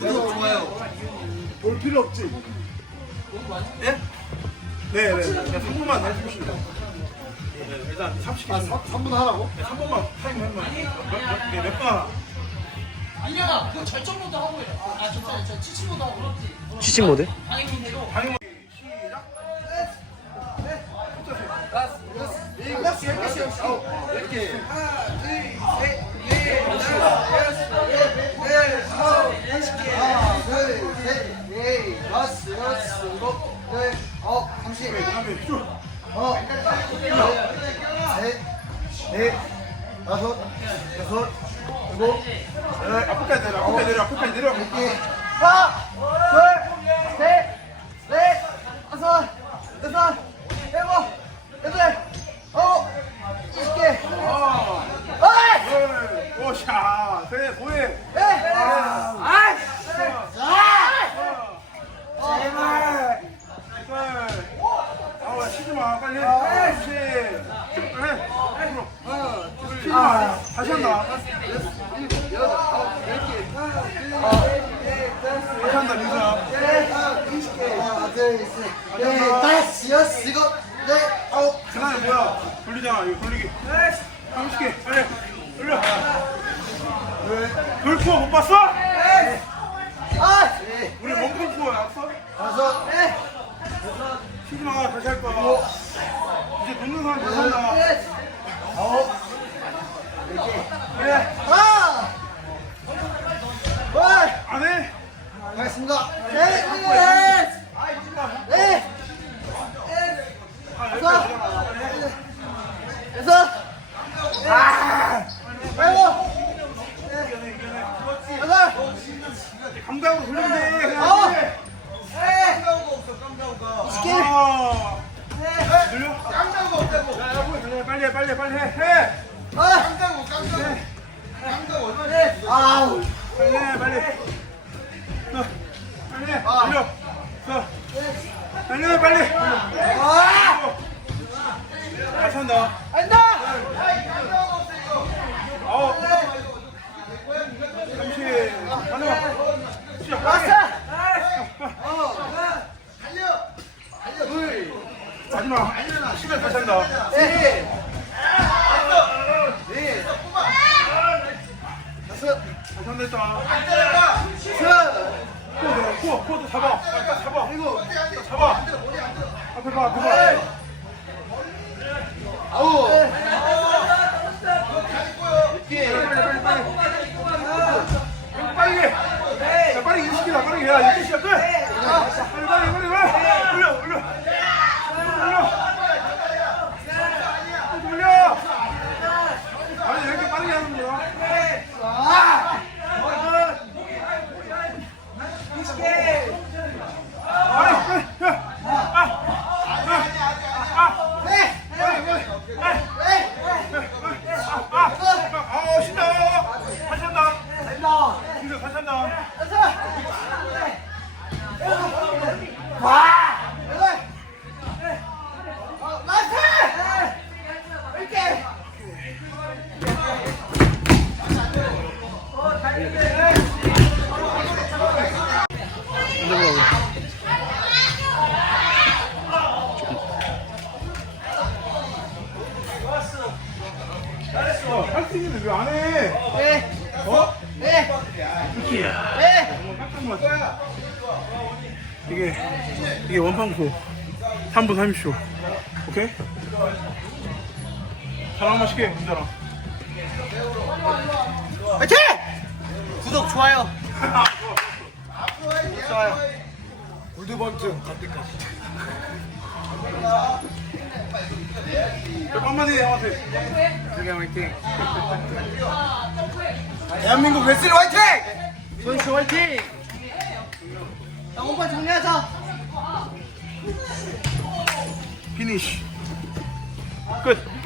구독, 좋아요. 볼 필요 없지. 예? 네, 네, 네. 3분만 해주십시오. 네, 일단 30개. 아, 3, 분 하라고? 네, 3분만 타임 한 번. 몇, 몇, 몇분 하나? 이년아 그 절정 모드 하고 해. 아 진짜 저 치치 모드 하고 치치 모드? 방해문으로 방금 시작. 하나, 어, 셋, 넷, 다섯, 여섯, 일곱, 여덟, 앞까지 내려, 앞까지 내려, 앞까지 내려. 개. 하나, 둘, 셋, 넷, 다섯, 여섯, 일곱, 여덟, 아홉, 이십 개. 어이! 둘, 오, 샤, 셋, 고해. 에! 아이! 제발! 셋. 아우, 쉬지 마, 빨리. 그렇지. 그래. 앞으로. 쉬지 마. 다시 한다. 다시 한다, 민수야. 하나, 둘, 셋, 넷, 다섯, 여섯, 일곱, 넷, 아홉. 그 다음에 뭐야? 돌리잖아, 이거 돌리기. 30개, 빨리. 돌려. 돌코 못 봤어? 아! 네, 우리 코야, 알았어? 다섯, 넷, 쉬지 마, 다시 할 거야. 이제 놓는 사람 다시 한다. 넷, 감각으로 돌리면 돼. 그냥 해. 넷, 아. 돌려? 깜짝이야 없다고. 야, 야, 빨리, 빨리 해, 빨리 해, 빨리 해. 해. 아, 깜짝고, 깜짝고, 깜짝고 얼마나 해? 아우, 빨리 해, 빨리. 자, 빨리 해. 돌려. 자, 빨리 해, 빨리. 아, 다시 한다. 안다. 아홉. 삼십. 하나. 마지막. 시간 다시 한다. 셋, 넷, 다섯, 다시 한다 했잖아. 여섯, 코 내려, 코, 코도 잡아. 딱 잡아. 잡아. 앞에 봐, 앞에 봐. 자, 빨리 인식이다, 빨리. 야, 이제 시작 끝. 빨리, 빨리, 빨리, 빨리. 어, 할수 있는데 왜 안 해? 네, 어? 네, 네. 깜짝 놀랐어. 이게 이게 원판코 3분 30초. 오케이? 번씩 해, 문자랑. 화이팅! 구독, 좋아요. 좋아요. 골드번쯤 갈 때까지. 해, 형한테. 세계 화이팅. 대한민국 레슬링 화이팅! 선수 화이팅! 자, 오빠 정리하자. 피니쉬. 끝.